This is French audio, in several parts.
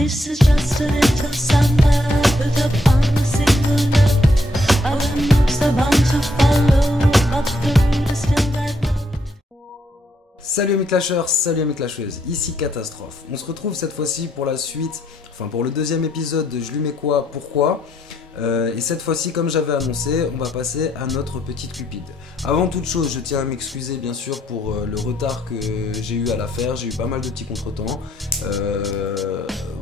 This is just a little summer with upon a single note. Other notes are bound to follow, but the road is still that low. Salut amis clasheurs, salut amis clasheuses, ici Catastrophe. On se retrouve cette fois-ci pour la suite, enfin pour le deuxième épisode de Je lui mets quoi, pourquoi. Et cette fois-ci, comme j'avais annoncé, on va passer à notre petite Cupide. Avant toute chose, je tiens à m'excuser bien sûr pour le retard que j'ai eu à la faire. J'ai eu pas mal de petits contretemps.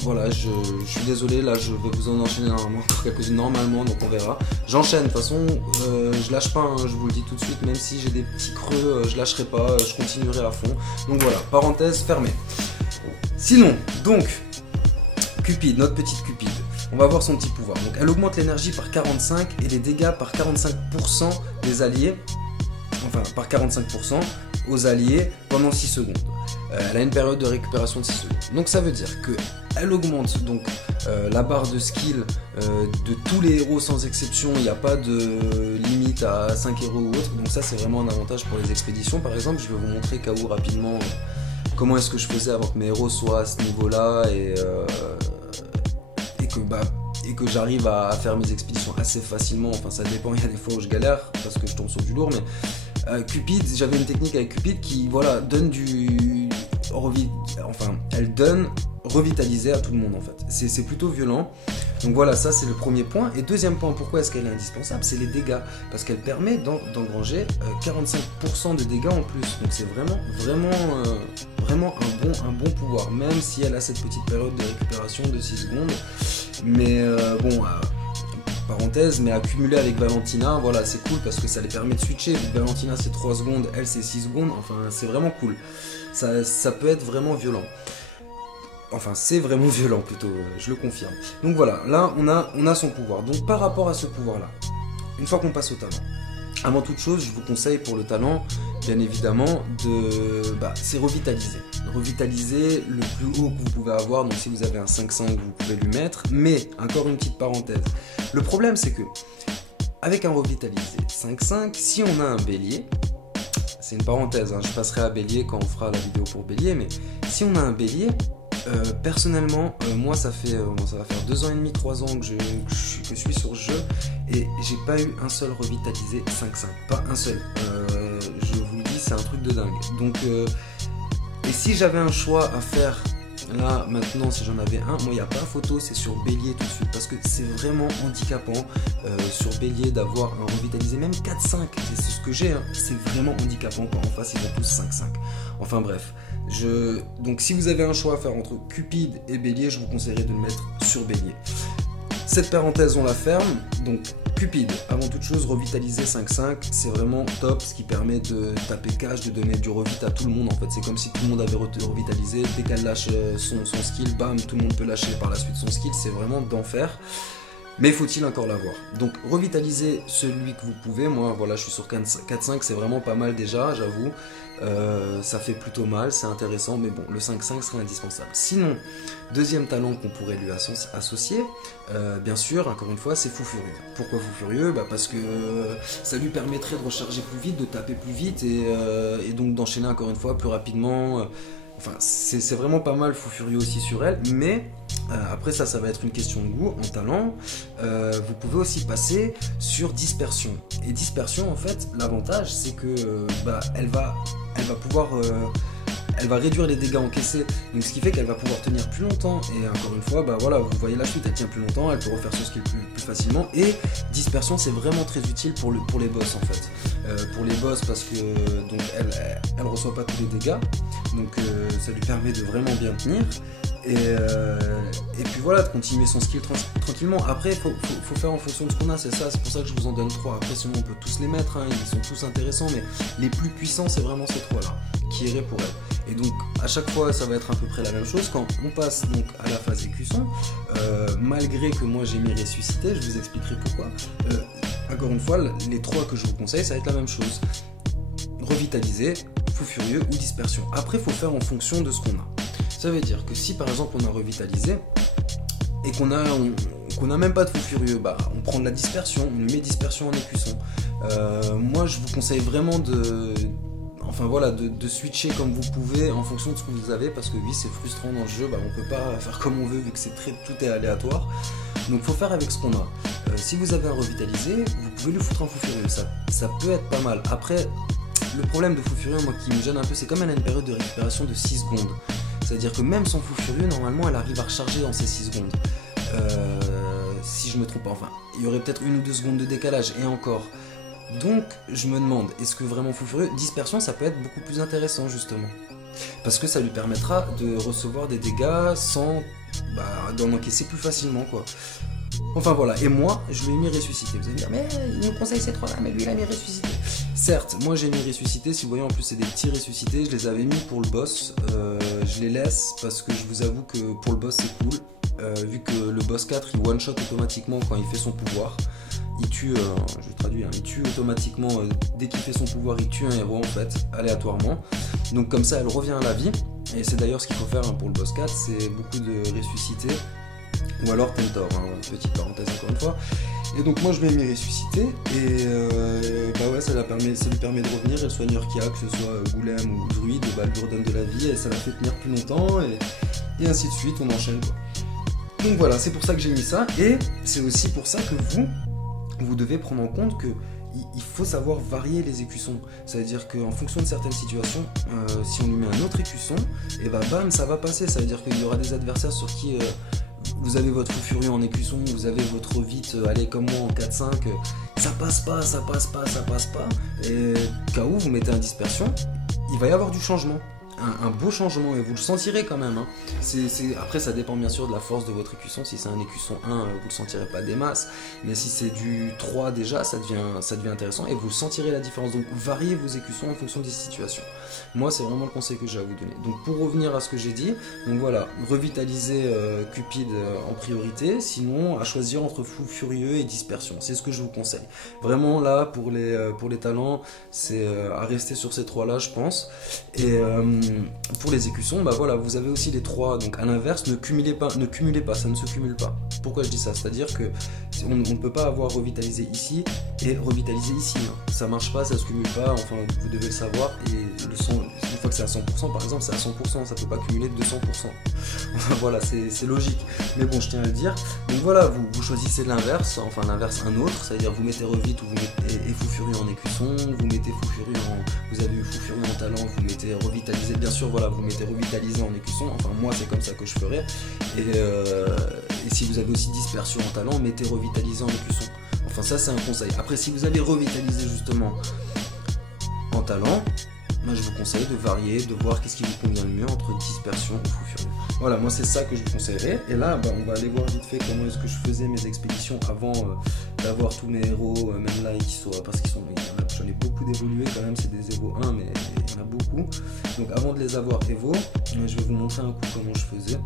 Voilà, je suis désolé, là je vais vous en enchaîner normalement, quelques-unes normalement, donc on verra. J'enchaîne, de toute façon, je lâche pas, hein, je vous le dis tout de suite, même si j'ai des petits creux, je lâcherai pas, je continuerai à fond. Donc voilà, parenthèse fermée. Sinon, donc, Cupide, notre petite Cupide. On va voir son petit pouvoir. Donc elle augmente l'énergie par 45 et les dégâts par 45% des alliés. Enfin, par 45% aux alliés pendant 6 secondes. Elle a une période de récupération de 6 secondes. Donc ça veut dire que elle augmente donc la barre de skill de tous les héros sans exception. Il n'y a pas de limite à 5 héros ou autre. Donc ça c'est vraiment un avantage pour les expéditions. Par exemple, je vais vous montrer KO rapidement comment est-ce que je faisais avant que mes héros soient à ce niveau-là et que j'arrive à faire mes expéditions assez facilement. Enfin ça dépend, il y a des fois où je galère parce que je tombe sur du lourd, mais Cupide, j'avais une technique avec Cupide qui voilà donne elle donne revitaliser à tout le monde en fait. C'est plutôt violent. Donc voilà, ça c'est le premier point. Et deuxième point, pourquoi est-ce qu'elle est indispensable, c'est les dégâts. Parce qu'elle permet d'engranger 45% de dégâts en plus. Donc c'est vraiment un bon pouvoir. Même si elle a cette petite période de récupération de 6 secondes. Mais parenthèse, mais accumulé avec Valentina, voilà, c'est cool parce que ça les permet de switcher. Valentina c'est 3 secondes, elle c'est 6 secondes. Enfin c'est vraiment cool. Ça peut être vraiment violent. Enfin, c'est vraiment violent plutôt, je le confirme. Donc voilà, là on a son pouvoir. Donc par rapport à ce pouvoir-là, une fois qu'on passe au talent, avant toute chose, je vous conseille pour le talent, bien évidemment, c'est revitaliser. Revitaliser le plus haut que vous pouvez avoir. Donc si vous avez un 5-5, vous pouvez lui mettre. Mais, encore une petite parenthèse, le problème c'est que, avec un revitalisé 5-5, si on a un bélier, c'est une parenthèse, hein, je passerai à bélier quand on fera la vidéo pour bélier, mais si on a un bélier, personnellement, moi ça va faire 2 ans et demi, 3 ans que je suis sur ce jeu et j'ai pas eu un seul revitalisé 5-5, pas un seul. Je vous le dis, c'est un truc de dingue. Donc, et si j'avais un choix à faire là maintenant, si j'en avais un, moi il n'y a pas photo, c'est sur bélier tout de suite parce que c'est vraiment handicapant sur bélier d'avoir un revitalisé, même 4-5, c'est ce que j'ai, hein. C'est vraiment handicapant quand en face ils ont tous 5-5. Enfin bref. Donc si vous avez un choix à faire entre Cupide et Bélier, je vous conseillerais de le mettre sur Bélier. Cette parenthèse on la ferme. Donc Cupide, avant toute chose, revitaliser 5-5, c'est vraiment top, ce qui permet de taper cash, de donner du revit à tout le monde en fait. C'est comme si tout le monde avait revitalisé, dès qu'elle lâche son skill, bam, tout le monde peut lâcher par la suite son skill, c'est vraiment d'enfer. Mais faut-il encore l'avoir? Donc revitaliser celui que vous pouvez. Moi voilà, je suis sur 4-5, c'est vraiment pas mal déjà, j'avoue. Ça fait plutôt mal, c'est intéressant, mais bon, le 5-5 serait indispensable. Sinon, deuxième talent qu'on pourrait lui associer, bien sûr, encore une fois, c'est Fou Furieux. Pourquoi Fou Furieux? Parce que ça lui permettrait de recharger plus vite, de taper plus vite et donc d'enchaîner encore une fois plus rapidement. Enfin, c'est vraiment pas mal Fou Furieux aussi sur elle, mais après ça va être une question de goût. En talent, vous pouvez aussi passer sur Dispersion. Et Dispersion, en fait, l'avantage c'est que elle va réduire les dégâts encaissés, donc ce qui fait qu'elle va pouvoir tenir plus longtemps. Et encore une fois, voilà, vous voyez la suite, elle tient plus longtemps, elle peut refaire ce skill plus facilement. Et Dispersion, c'est vraiment très utile pour les boss en fait. Pour les boss parce que donc elle reçoit pas tous les dégâts, donc ça lui permet de vraiment bien tenir. Et puis voilà, de continuer son skill tranquillement. Après, faut faire en fonction de ce qu'on a, c'est pour ça que je vous en donne 3. Après, sinon on peut tous les mettre, hein, ils sont tous intéressants, mais les plus puissants, c'est vraiment ces 3 là qui iraient pour elle. Et donc, à chaque fois, ça va être à peu près la même chose. Quand on passe donc à la phase écusson, malgré que moi j'ai mis ressuscité, je vous expliquerai pourquoi. Encore une fois, les 3 que je vous conseille, ça va être la même chose. Revitaliser, Fou Furieux ou Dispersion. Après, il faut faire en fonction de ce qu'on a. Ça veut dire que si par exemple on a revitalisé et qu'on a même pas de Fou Furieux, on prend de la Dispersion, on met Dispersion en écusson. Moi je vous conseille vraiment enfin voilà, de switcher comme vous pouvez en fonction de ce que vous avez, parce que oui, c'est frustrant dans le jeu, on peut pas faire comme on veut vu que tout est aléatoire. Donc faut faire avec ce qu'on a. Si vous avez un revitalisé, vous pouvez le foutre en fou furieux, ça peut être pas mal. Après, le problème de fou furieux, moi qui me gêne un peu, c'est comme elle a une période de récupération de 6 secondes. C'est-à-dire que même sans fou furieux, normalement elle arrive à recharger dans ces 6 secondes. Si je me trompe pas, enfin, il y aurait peut-être 1 ou 2 secondes de décalage, et encore. Donc je me demande, est-ce que vraiment fou furieux, dispersion, ça peut être beaucoup plus intéressant justement. Parce que ça lui permettra de recevoir des dégâts sans d'en encaisser plus facilement, quoi. Enfin voilà, et moi je lui ai mis ressuscité. Vous allez dire, mais il nous conseille ces trois là, mais lui il a mis ressuscité. Certes, moi j'ai mis ressuscité, si vous voyez en plus c'est des petits ressuscités, je les avais mis pour le boss. Je les laisse parce que je vous avoue que pour le boss c'est cool. Vu que le boss 4 il one shot automatiquement quand il fait son pouvoir. Il tue, je traduis, il tue automatiquement, dès qu'il fait son pouvoir, il tue un héros en fait, aléatoirement. Donc comme ça elle revient à la vie. Et c'est d'ailleurs ce qu'il faut faire pour le boss 4, c'est beaucoup de ressusciter. Ou alors Tentor, petite parenthèse encore une fois. Et donc moi je vais m'y ressusciter et ouais, ça lui permet de revenir, et le soigneur qu'il y a, que ce soit Goulem ou Druide, lui redonne de la vie et ça la fait tenir plus longtemps et ainsi de suite, on enchaîne quoi. Donc voilà, c'est pour ça que j'ai mis ça, et c'est aussi pour ça que vous devez prendre en compte que il faut savoir varier les écussons. C'est-à-dire qu'en fonction de certaines situations, si on lui met un autre écusson, et bam, ça va passer. Ça veut dire qu'il y aura des adversaires sur qui vous avez votre fou furieux en écusson, vous avez votre vite, allez comme moi en 4-5, ça passe pas. Et cas où vous mettez un dispersion, il va y avoir du changement. Un beau changement, et vous le sentirez quand même. Après ça dépend bien sûr de la force de votre écusson. Si c'est un écusson 1, vous le sentirez pas des masses, mais si c'est du 3 déjà, ça devient intéressant et vous sentirez la différence. Donc variez vos écussons en fonction des situations. Moi c'est vraiment le conseil que j'ai à vous donner. Donc pour revenir à ce que j'ai dit, donc voilà, revitaliser Cupid en priorité, sinon à choisir entre fou furieux et dispersion, c'est ce que je vous conseille. Vraiment là pour les talents, c'est à rester sur ces trois là je pense. Et pour les écussons, voilà, vous avez aussi les trois, donc à l'inverse, ne cumulez pas, ça ne se cumule pas. Pourquoi je dis ça? C'est-à-dire que on ne peut pas avoir revitalisé ici et revitalisé ici. Ça marche pas, ça se cumule pas, enfin vous devez le savoir, et le son, une fois que c'est à 100% par exemple, c'est à 100%, ça peut pas cumuler de 200%. Voilà, c'est logique. Mais bon, je tiens à le dire. Donc voilà, vous choisissez l'inverse, enfin l'inverse un autre, c'est-à-dire vous mettez revite ou vous mettez fou furieux en écusson, vous mettez fou furieux vous avez eu fou furieux en talent, vous mettez revitalisé, bien sûr, voilà, vous mettez revitalisé en écusson, enfin moi c'est comme ça que je ferais. Et si vous avez aussi dispersion en talent, mettez revitalisé en écusson. Enfin ça c'est un conseil. Après si vous avez revitalisé justement en talent, moi je vous conseille de varier, de voir qu'est-ce qui vous convient le mieux entre dispersion et fou furieux. Voilà, moi c'est ça que je vous conseillerais. Et là on va aller voir vite fait comment est-ce que je faisais mes expéditions avant d'avoir tous mes héros, même là parce qu'ils sont, j'en ai beaucoup d'évolués quand même, c'est des Evo 1 mais il y en a beaucoup. Donc avant de les avoir Evo, je vais vous montrer un coup comment je faisais.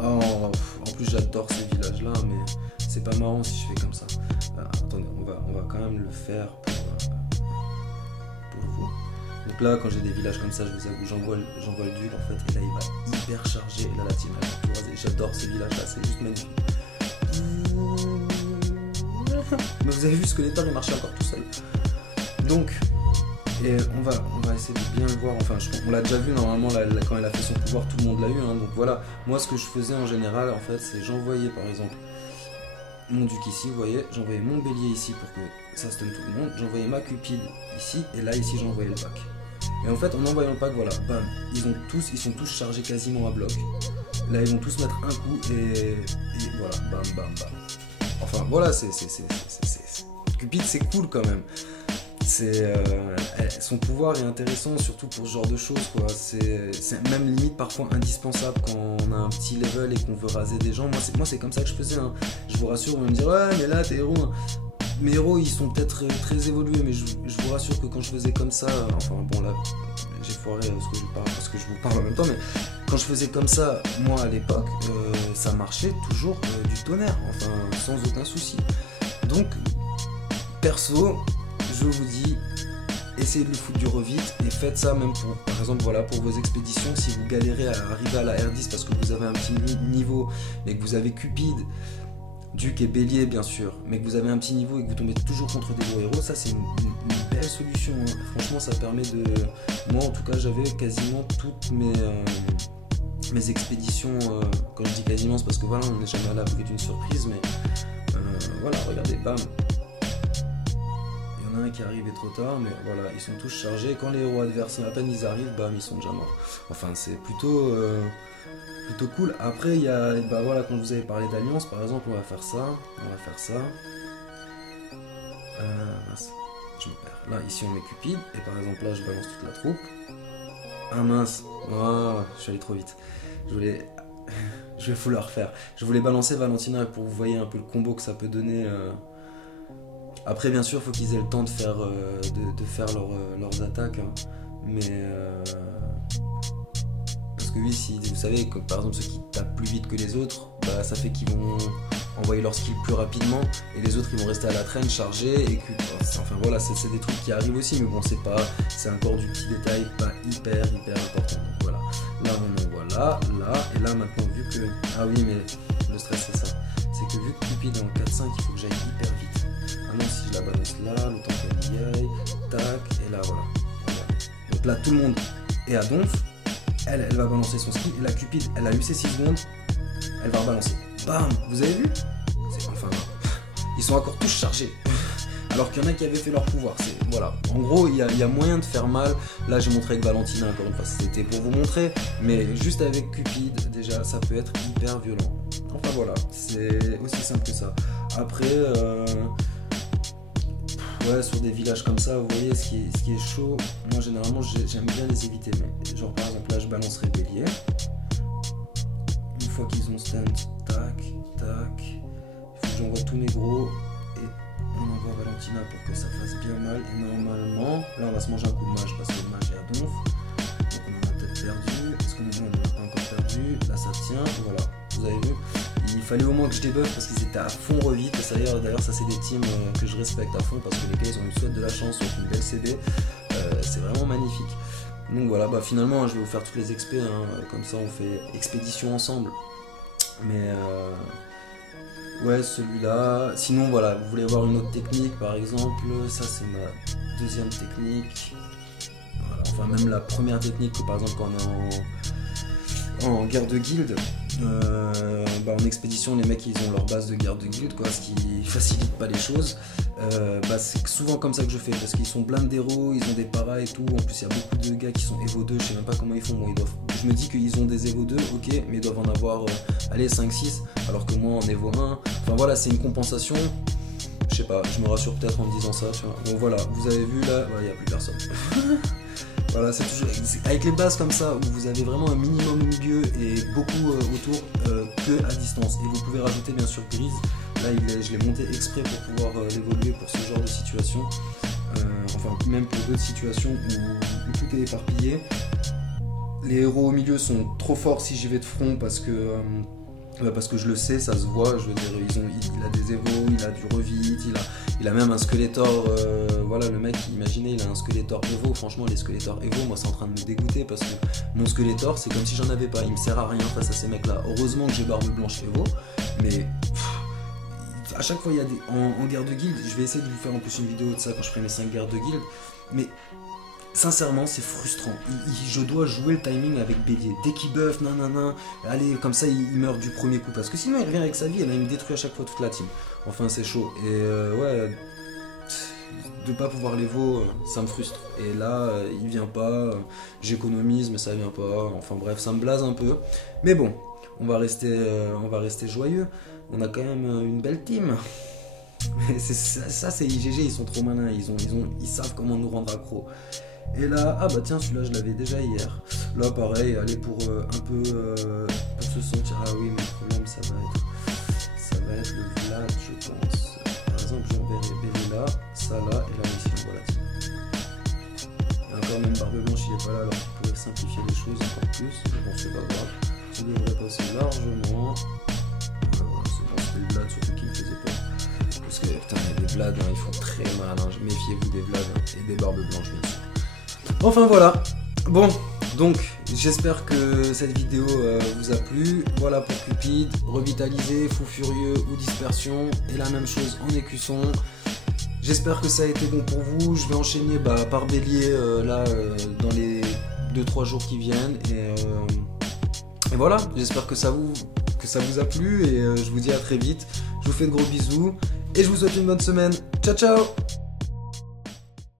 En plus j'adore ces villages là, mais c'est pas marrant si je fais comme ça. Attendez, on va quand même le faire pour vous. Donc là quand j'ai des villages comme ça, je vous avoue, j'envoie le duc en fait, et là il va hyper charger, et là la team j'adore ces villages là, c'est juste magnifique. Mais vous avez vu, Skeletor il marchait encore tout seul. Donc et on va essayer de bien le voir, enfin on l'a déjà vu normalement là, quand elle a fait son pouvoir, tout le monde l'a eu, donc voilà, moi ce que je faisais en général en fait, c'est j'envoyais par exemple mon duc ici, vous voyez, j'envoyais mon bélier ici pour que ça stun tout le monde, j'envoyais ma cupide ici, et là ici j'envoyais le pack. Et en fait en envoyant le pack, voilà, bam, ils sont tous chargés quasiment à bloc. Là ils vont tous mettre un coup et voilà, bam. Enfin voilà, Cupid c'est cool quand même. Son pouvoir est intéressant surtout pour ce genre de choses quoi. C'est même limite parfois indispensable quand on a un petit level et qu'on veut raser des gens. Moi c'est comme ça que je faisais, Je vous rassure, on va me dire ouais mais là tes héros, mes héros ils sont peut-être très évolués, mais je vous rassure que quand je faisais comme ça, enfin bon là j'ai foiré ce que je parle parce que je vous parle en même temps, mais quand je faisais comme ça moi à l'époque, ça marchait toujours du tonnerre, enfin sans aucun souci. Donc perso, je vous dis, essayez de lui foutre du revite et faites ça même pour, par exemple, voilà, pour vos expéditions. Si vous galérez à arriver à la R10 parce que vous avez un petit niveau mais que vous avez Cupid Duc et Bélier bien sûr, mais que vous avez un petit niveau et que vous tombez toujours contre des gros héros, ça c'est une belle solution, hein. Franchement ça permet de... Moi en tout cas j'avais quasiment toutes mes expéditions, quand je dis quasiment c'est parce que voilà on n'est jamais à l'abri d'une surprise, mais voilà regardez, bam, il y en a un qui arrive trop tard, mais voilà ils sont tous chargés, quand les héros adverses à peine ils arrivent, bam ils sont déjà morts. Enfin c'est plutôt cool. Après il y a, bah voilà, quand je vous avais parlé d'alliance par exemple, on va faire ça, mince, je me perds. Là ici on met Cupid, et par exemple là je balance toute la troupe. Ah mince, oh, je suis allé trop vite. Je vais vous le refaire. Je voulais balancer Valentina pour que vous voyez un peu le combo que ça peut donner. Après bien sûr il faut qu'ils aient le temps de faire, leurs attaques, hein. Mais parce que oui, si vous savez que par exemple ceux qui tapent plus vite que les autres, bah, ça fait qu'ils vont envoyer leur skill plus rapidement et les autres ils vont rester à la traîne chargés et que, enfin voilà, c'est des trucs qui arrivent aussi, mais bon c'est encore du petit détail pas hyper important. Donc voilà, là on envoie là et là maintenant vu que, ah oui mais le stress c'est ça, c'est que vu que Cupid est en 4-5 il faut que j'aille hyper vite. Ah non, si je la balance là, le temps qu'elle y aille, tac, et là voilà. Donc là tout le monde est à donf. Elle va balancer son ski, et la Cupid, elle a eu ses 6 secondes, elle va rebalancer. Bam, vous avez vu? Enfin, ils sont encore tous chargés. Alors qu'il y en a qui avaient fait leur pouvoir. Voilà. En gros, il y a moyen de faire mal. Là, j'ai montré avec Valentina, encore une fois, c'était pour vous montrer. Mais juste avec Cupid, déjà, ça peut être hyper violent. Enfin voilà, c'est aussi simple que ça. Après, ouais, sur des villages comme ça, vous voyez, ce qui est chaud, moi généralement j'aime bien les éviter, mais genre par exemple là je balancerai Bélier, une fois qu'ils ont stand, tac, il faut que j'envoie tous mes gros, et on envoie Valentina pour que ça fasse bien mal, et normalement, là on va se manger un coup de mage parce que le mage est à donf, donc on en a peut-être perdu, est-ce qu'on n'en a pas encore perdu, là ça tient, voilà, vous avez vu. Il fallait au moins que je débuffe parce qu'ils étaient à fond revite. D'ailleurs ça c'est des teams que je respecte à fond parce que les gars ils ont eu soit de la chance, soit une belle CD. C'est vraiment magnifique. Donc voilà, bah finalement je vais vous faire toutes les expés, hein, comme ça on fait expédition ensemble. Mais ouais, celui-là. Sinon voilà, vous voulez voir une autre technique par exemple, ça c'est ma deuxième technique. Voilà, enfin même la première technique que par exemple quand on est en guerre de guilde. Bah en expédition les mecs ils ont leur base de garde de guilde quoi, ce qui facilite pas les choses. Bah c'est souvent comme ça que je fais parce qu'ils sont blindés d'héros, ils ont des paras et tout, en plus il y a beaucoup de gars qui sont Evo 2, je sais même pas comment ils font, bon, je me dis qu'ils ont des Evo 2, ok, mais ils doivent en avoir allez 5-6 alors que moi en Evo 1, enfin voilà c'est une compensation, je sais pas, je me rassure peut-être en me disant ça, tu vois. Bon voilà, vous avez vu là, il n'y a plus personne. Voilà, c'est toujours avec les bases comme ça où vous avez vraiment un minimum au milieu et beaucoup autour que à distance. Et vous pouvez rajouter bien sûr Grise. Là, je l'ai monté exprès pour pouvoir l'évoluer pour ce genre de situation. Enfin, même pour d'autres situations où tout est éparpillé. Les héros au milieu sont trop forts si j'y vais de front parce que je le sais, ça se voit. Je veux dire, il a des évos, il a du revite, il a même un Skeletor. Voilà, le mec, imaginez, il a un Skeletor Evo. Franchement, les Skeletor Evo, moi, c'est en train de me dégoûter parce que mon Skeletor, c'est comme si j'en avais pas. Il me sert à rien face à ces mecs-là. Heureusement que j'ai Barbe Blanche Evo, mais à chaque fois, il y a des en guerre de guilde. Je vais essayer de vous faire en plus une vidéo de ça quand je ferai mes 5 guerres de guilde, mais sincèrement, c'est frustrant. Je dois jouer le timing avec Bélier. Dès qu'il buff, nanana, allez, comme ça, il meurt du premier coup. Parce que sinon, il revient avec sa vie et là, il me détruit à chaque fois toute la team. Enfin, c'est chaud. Et ouais, de pas pouvoir l'Evo, ça me frustre. Et là, il vient pas, j'économise, mais ça vient pas. Enfin bref, ça me blase un peu. Mais bon, on va rester joyeux. On a quand même une belle team. Ça c'est IGG, ils sont trop malins, ils savent comment nous rendre accro. Et là, ah bah tiens, celui-là je l'avais déjà hier. Là pareil, allez pour un peu pour se sentir. Ah oui, mais le problème ça va être le Vlad, je pense. Par exemple, j'enverrai Bélier là, ça là, et là ici on voit la team. Et encore même Barbe Blanche il est pas là, alors il pourrait simplifier les choses encore plus. Mais bon, c'est pas grave, ça devrait passer largement. C'était le Vlad surtout qui me faisait peur. Parce que putain, il y a des Vlad, hein, ils font très mal, hein. Méfiez-vous des Vlad, hein, et des Barbes Blanches bien sûr. Enfin voilà, bon, Donc j'espère que cette vidéo vous a plu. Voilà pour Cupid, revitalisé, fou furieux ou dispersion, et la même chose en écusson. J'espère que ça a été bon pour vous. Je vais enchaîner par bélier dans les 2-3 jours qui viennent. Et voilà, j'espère que ça vous a plu. Et je vous dis à très vite. Je vous fais de gros bisous. Et je vous souhaite une bonne semaine. Ciao ciao.